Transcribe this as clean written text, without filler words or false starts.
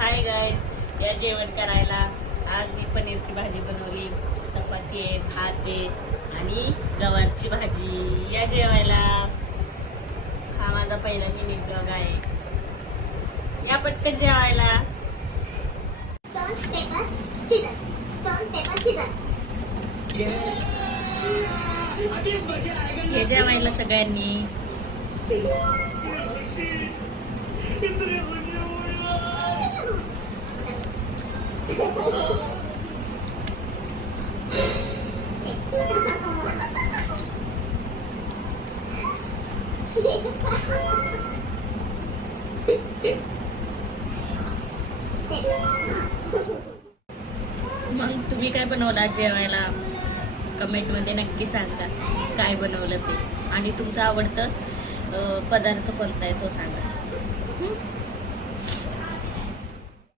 Hi guys, या जेवण करायला आज मी पनीरची भाजी बनवली, चपाती आहे, भात आहे आणि गवारची भाजी. या जेवायला. हा माझा पहिला मिनी ब्लॉग आहे. या पटकन जेवायला. हे जेवायला सगळ्यांनी. मग तुम्ही काय बनवलं जेवायला? कमेंटमध्ये नक्की सांगा काय बनवलं ते, आणि तुमचा आवडतं पदार्थ कोणता आहे तो सांगा.